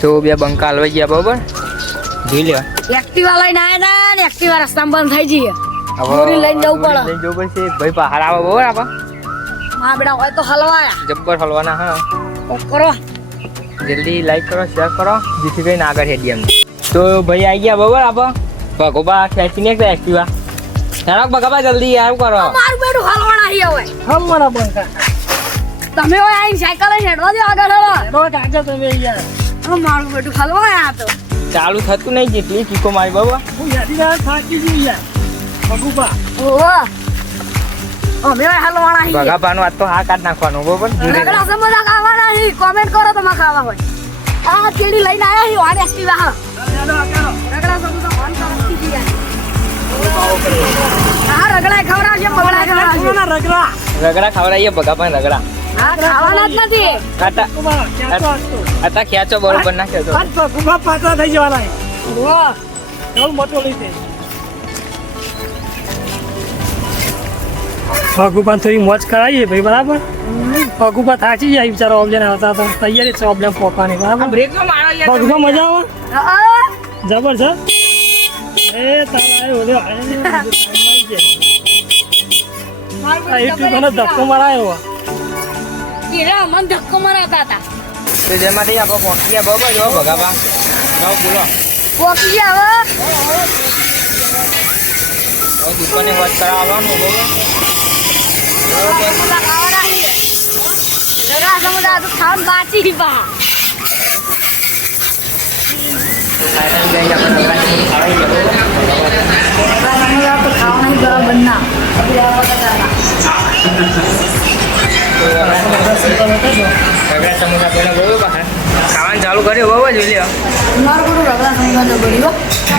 તો બે બંકા હલવાઈ ગયા બરોબર જોઈ લે એક્ટિવા લઈને આયા ને એક્ટિવા રસ્તામાં બંધ થઈ જઈએ દોરી લઈને જવું પડે લઈને જવું પડશે ભાઈ પહાડ આવે બરોબર આપા હા બેટા હોય તો હલવાયા જબ્બર હલવાના હા કરો જલ્દી લાઈક કરો શેર કરો જેથી કરીને આગળ હેડી એમ તો ભાઈ આવી ગયા બરોબર આપા ભગોબા ખેંચીને એક્ટિવા ચાલો ભગોબા જલ્દી યાર કરો મારું બેટું હલવાના હી હવે હમ મારા બંકા તમે હોય આઈ સાયકલ લઈને હેડવા દે આગળ હેડો રોજ આગળ તમે યાર મારું બેટું હલવાયા તો ચાલુ થતું નહીં જેટલી ચીકો મારી બાબા હું યાદી ના થાકી ગઈ યાર ભગુબા ઓહો અમે હલવાના હી ભગાભાનું આજ તો હા કાઢ નાખવાનું બરોબર રગડા સમોસા ખાવાના હી કોમેન્ટ કરો તમારે ખાવા હોય આ કેડી લઈને આયા હી વાડે એક્ટિવા હા રગડા સમોસા ફોન કરતી દી હા રગડા ખવડાવજે બગડા ખવડાવજે રગડા રગડા ખવડાવીએ ભગાભાઈ રગડા હા ખાવાના જ નથી આટા ખેંચો બરોબર ના ખેંચો આજ ભગુબા પાછા થઈ જવાના વાહ ચાલ મોટો લઈ દે ભગુબા થોડી મોજ કરાવીએ ભાઈ બરાબર ભગુબા થાકી જાય બિચારો ઓબ્લેન આવતા તો તૈયારી છે ઓબ્લેન પોકવાની બરાબર બ્રેક તો મારો યાર ભગુબા મજા આવે હા જબરજસ્ત એ તારા ઓલો મને ધક્કો મરાયો કેરા મન ધક્કો મરાતા હતા તો જેમાંથી આપણે પહોંચીએ બરોબર જો ભગાભા જાઓ બોલો પોકી આવે દુકાને વાત કરાવવાનું બરોબર સમોસા ખાવાના હી રગડા સમોસા તો ખાવા બાચી પા ખાવાનું ચાલુ કર્યું બરોબર જોઈ લ્યો રગડા સમોસા